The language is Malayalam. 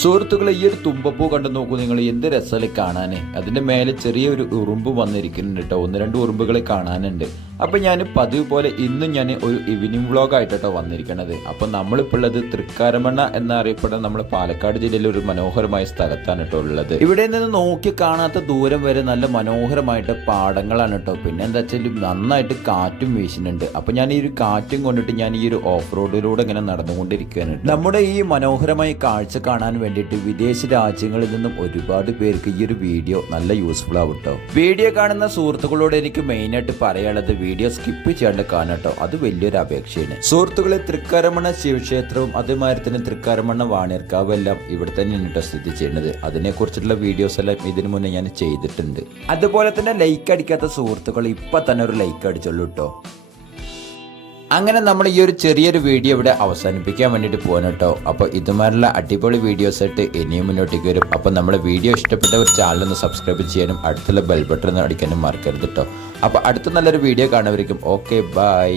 സുഹൃത്തുക്കളെ ഈ ഒരു തുമ്പപ്പൂ കണ്ടു നോക്കൂ നിങ്ങൾ എന്ത് രസമല്ലേ കാണാൻ അതിന്റെ മേലെ ചെറിയൊരു ഉറുമ്പ് വന്നിരിക്കുന്നുണ്ട് കേട്ടോ. ഒന്ന് രണ്ട് ഉറുമ്പുകളെ കാണാനുണ്ട്. അപ്പം ഞാൻ പതിവ് പോലെ ഇന്നും ഞാൻ ഒരു ഈവനിങ് വ്ളോഗ് ആയിട്ടോ വന്നിരിക്കണത്. അപ്പം നമ്മളിപ്പോൾ ഉള്ളത് തൃക്കാരമണ്ണ എന്നറിയപ്പെടുന്ന നമ്മുടെ പാലക്കാട് ജില്ലയിലെ ഒരു മനോഹരമായ സ്ഥലത്താണ് കേട്ടോ ഉള്ളത്. ഇവിടെ നിന്ന് നോക്കി കാണാത്ത ദൂരം വരെ നല്ല മനോഹരമായിട്ട് പാടങ്ങളാണ് കേട്ടോ. പിന്നെ എന്താ വെച്ചാൽ നന്നായിട്ട് കാറ്റും വീശുന്നുണ്ട്. അപ്പം ഞാൻ ഈ ഒരു കാറ്റും കൊണ്ടിട്ട് ഞാൻ ഈ ഒരു ഓഫ് റോഡിലൂടെ ഇങ്ങനെ നടന്നുകൊണ്ടിരിക്കുകയാണ് നമ്മുടെ ഈ മനോഹരമായ കാഴ്ച കാണാൻ വേണ്ടിയിട്ട് വിദേശ രാജ്യങ്ങളിൽ നിന്നും ഒരുപാട് പേർക്ക് ഈ ഒരു വീഡിയോ നല്ല യൂസ്ഫുൾ ആവും കേട്ടോ വീഡിയോ കാണുന്ന സുഹൃത്തുക്കളോട് എനിക്ക് മെയിനായിട്ട് പറയാനുള്ളത് വീഡിയോ സ്കിപ്പ് ചെയ്യാണ്ട് കാണട്ടോ അത് വലിയൊരു അപേക്ഷയാണ്. സുഹൃത്തുക്കളെ തൃക്കാരമണ്ണ ശിവക്ഷേത്രവും അതേമാതിരി തന്നെ തൃക്കാരമണ്ണ വാണിയർക്കാവ് എല്ലാം ഇവിടെ തന്നെയാണ് കേട്ടോ സ്ഥിതി ചെയ്യുന്നത്. അതിനെക്കുറിച്ചുള്ള വീഡിയോസ് എല്ലാം ഇതിനു മുന്നേ ഞാൻ ചെയ്തിട്ടുണ്ട്. അതുപോലെ തന്നെ ലൈക്ക് അടിക്കാത്ത സുഹൃത്തുക്കൾ ഇപ്പൊ തന്നെ ഒരു ലൈക്ക് അടിച്ചുള്ളൂ കേട്ടോ അങ്ങനെ നമ്മൾ ഈ ഒരു ചെറിയൊരു വീഡിയോ ഇവിടെ അവസാനിപ്പിക്കാൻ വേണ്ടിയിട്ട് പോകാൻ കേട്ടോ. അപ്പോൾ ഇതുമാരുള്ള അടിപൊളി വീഡിയോസ് ആയിട്ട് ഇനിയും മുന്നോട്ടേക്ക് വരും. അപ്പോൾ നമ്മുടെ വീഡിയോ ഇഷ്ടപ്പെട്ട ഒരു ചാനൽ ഒന്ന് സബ്സ്ക്രൈബ് ചെയ്യാനും അടുത്തുള്ള ബെൽ ബട്ടൺ അടിക്കാനും മറക്കരുത് കേട്ടോ. അപ്പോൾ അടുത്ത നല്ലൊരു വീഡിയോ കാണുമായിരിക്കും ഓക്കെ ബൈ